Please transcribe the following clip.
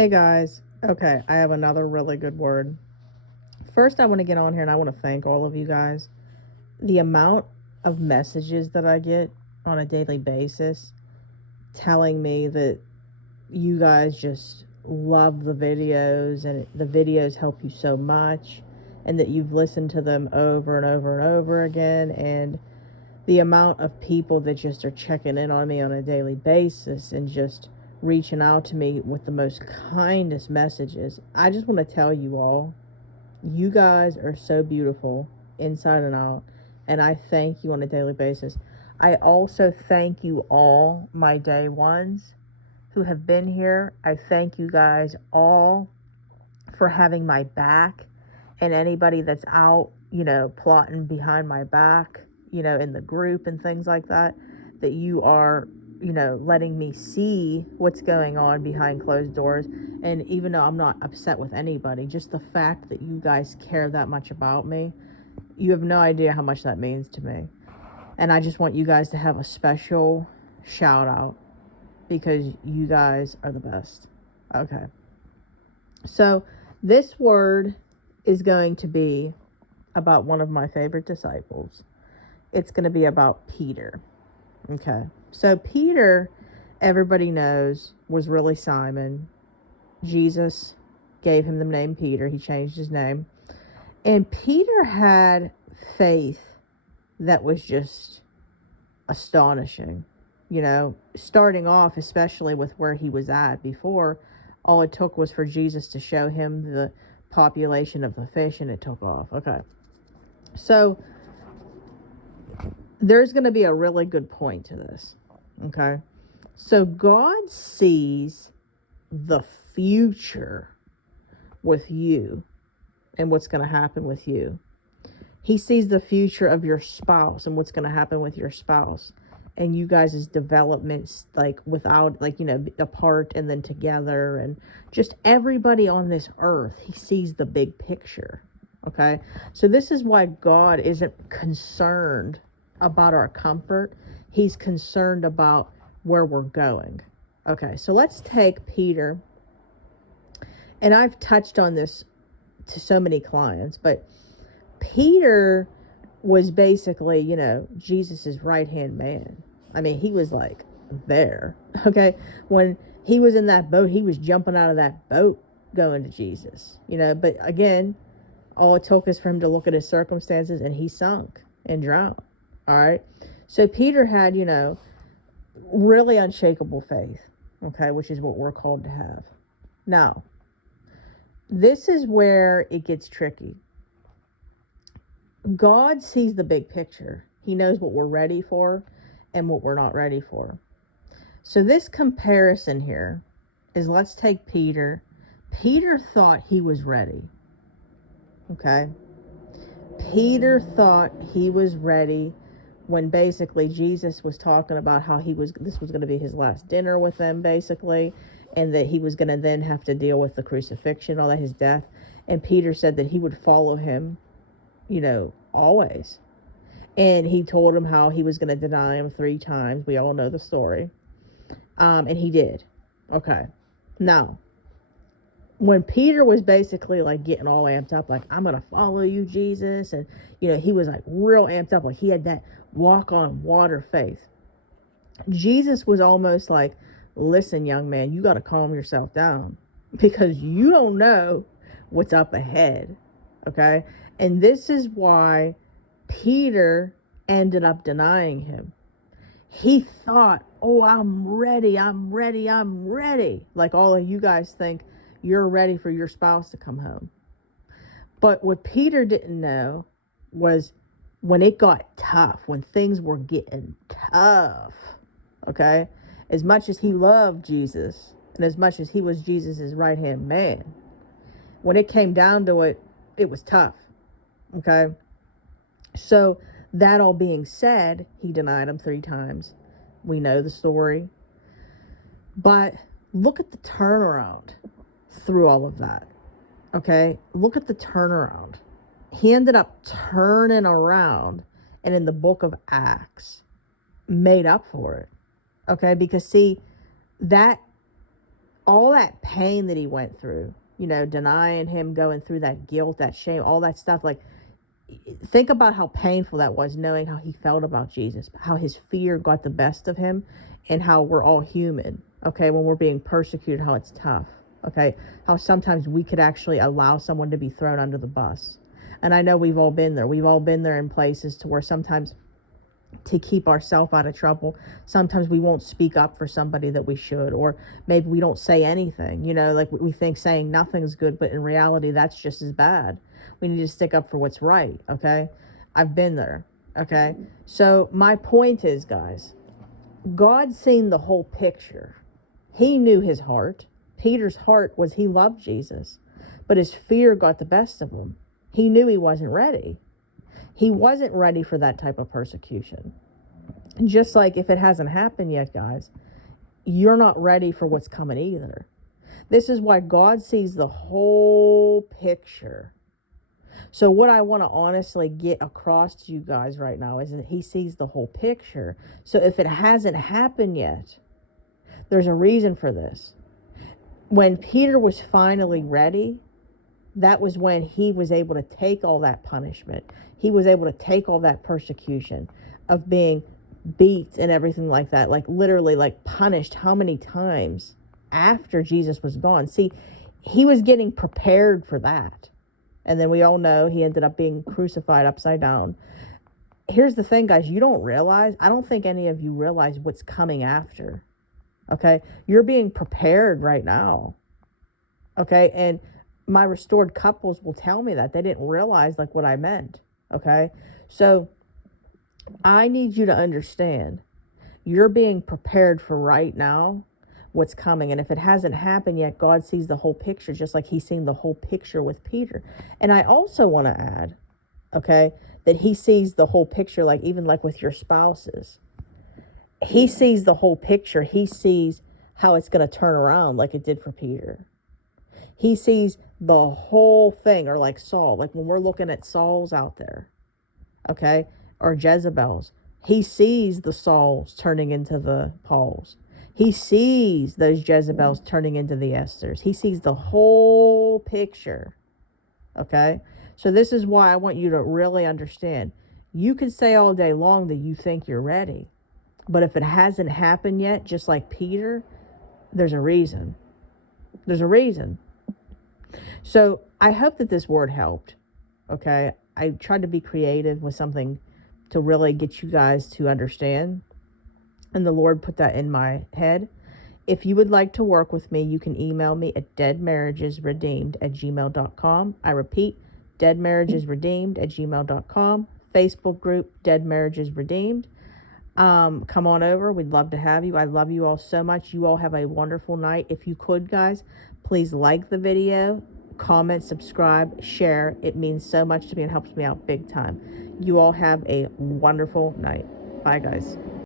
Hey guys. Okay, I have another really good word. First, I want to get on here and I want to thank all of you guys. The amount of messages that I get on a daily basis telling me that you guys just love the videos and the videos help you so much and that you've listened to them over and over and over again, and the amount of people that just are checking in on me on a daily basis and just reaching out to me with the most kindest messages. I just want to tell you all, you guys are so beautiful inside and out, and I thank you on a daily basis. I also thank you all, my day ones who have been here. I thank you guys all for having my back, and anybody that's out, plotting behind my back, in the group and things like that, that you are, letting me see what's going on behind closed doors. And even though I'm not upset with anybody, just the fact that you guys care that much about me, you have no idea how much that means to me. And I just want you guys to have a special shout out because you guys are the best. Okay. So this word is going to be about one of my favorite disciples. It's going to be about Peter. Okay. So Peter, everybody knows, was really Simon. Jesus gave him the name Peter. He changed his name. And Peter had faith that was just astonishing. Starting off, especially with where he was at before, all it took was for Jesus to show him the population of the fish and it took off. Okay. So there's going to be a really good point to this. Okay. So God sees the future with you and what's going to happen with you. He sees the future of your spouse and what's going to happen with your spouse and you guys' developments, apart and then together, and just everybody on this earth. He sees the big picture. Okay. So this is why God isn't concerned about our comfort. He's concerned about where we're going. Okay. So let's take Peter. And I've touched on this to so many clients, but Peter was basically, Jesus's right-hand man. I mean, he was like there. Okay. When he was in that boat, he was jumping out of that boat going to Jesus, but again, all it took is for him to look at his circumstances and he sunk and drowned. All right. So Peter had, really unshakable faith. Okay. Which is what we're called to have. Now, this is where it gets tricky. God sees the big picture. He knows what we're ready for and what we're not ready for. So this comparison here is, let's take Peter. Peter thought he was ready. Okay. Peter thought he was ready when basically Jesus was talking about how this was going to be his last dinner with them, basically, and that he was going to then have to deal with the crucifixion, all that, his death. And Peter said that he would follow him, always. And he told him how he was going to deny him 3 times. We all know the story. And he did. Okay. Now, when Peter was basically like getting all amped up, like, I'm going to follow you, Jesus. And, he was like real amped up. Like he had that walk on water faith. Jesus was almost like, listen, young man, you got to calm yourself down because you don't know what's up ahead. Okay. And this is why Peter ended up denying him. He thought, oh, I'm ready. Like all of you guys think you're ready for your spouse to come home. But what Peter didn't know was when it got tough, when things were getting tough, okay, as much as he loved Jesus and as much as he was Jesus's right-hand man, when it came down to it, it was tough, okay? So that all being said, he denied him 3 times. We know the story. But look at the turnaround through all of that, okay? Look at the turnaround. He ended up turning around and in the book of Acts made up for it, okay? Because see, that all that pain that he went through, you know, denying him, going through that guilt, that shame, all that stuff. Like, think about how painful that was, knowing how he felt about Jesus, how his fear got the best of him, and how we're all human, okay, when we're being persecuted, how it's tough, okay, how sometimes we could actually allow someone to be thrown under the bus. And I know we've all been there. We've all been there in places to where sometimes, to keep ourselves out of trouble, sometimes we won't speak up for somebody that we should, or maybe we don't say anything, you know, like we think saying nothing's good, but in reality that's just as bad. We need to stick up for what's right, okay? I've been there, okay? So my point is, guys, God's seen the whole picture. He knew his heart. Peter's heart was he loved Jesus, but his fear got the best of him. He knew he wasn't ready. He wasn't ready for that type of persecution. And just like if it hasn't happened yet, guys, you're not ready for what's coming either. This is why God sees the whole picture. So what I want to honestly get across to you guys right now is that he sees the whole picture. So if it hasn't happened yet, there's a reason for this. When Peter was finally ready, that was when he was able to take all that punishment. He was able to take all that persecution of being beat and everything like that, like literally like punished how many times after Jesus was gone. See, he was getting prepared for that. And then we all know he ended up being crucified upside down. Here's the thing, guys, you don't realize, I don't think any of you realize what's coming after. Okay? You're being prepared right now. Okay? And my restored couples will tell me that they didn't realize like what I meant. Okay? So I need you to understand, you're being prepared for right now what's coming. And if it hasn't happened yet, God sees the whole picture, just like he's seen the whole picture with Peter. And I also want to add, okay, that he sees the whole picture, like even like with your spouses. He sees the whole picture. He sees how it's going to turn around like it did for Peter. He sees the whole thing, or like Saul, like when we're looking at Sauls out there, okay, or Jezebels, he sees the Sauls turning into the Pauls. He sees those Jezebels turning into the Esthers. He sees the whole picture, okay? So this is why I want you to really understand. You can say all day long that you think you're ready, but if it hasn't happened yet, just like Peter, there's a reason. There's a reason. So I hope that this word helped, okay? I tried to be creative with something to really get you guys to understand. And the Lord put that in my head. If you would like to work with me, you can email me at deadmarriagesredeemed@gmail.com. I repeat, deadmarriagesredeemed@gmail.com. Facebook group, Dead Marriages Redeemed. Come on over. We'd love to have you. I love you all so much. You all have a wonderful night. If you could, guys, please like the video, comment, subscribe, share. It means so much to me and helps me out big time. You all have a wonderful night. Bye, guys.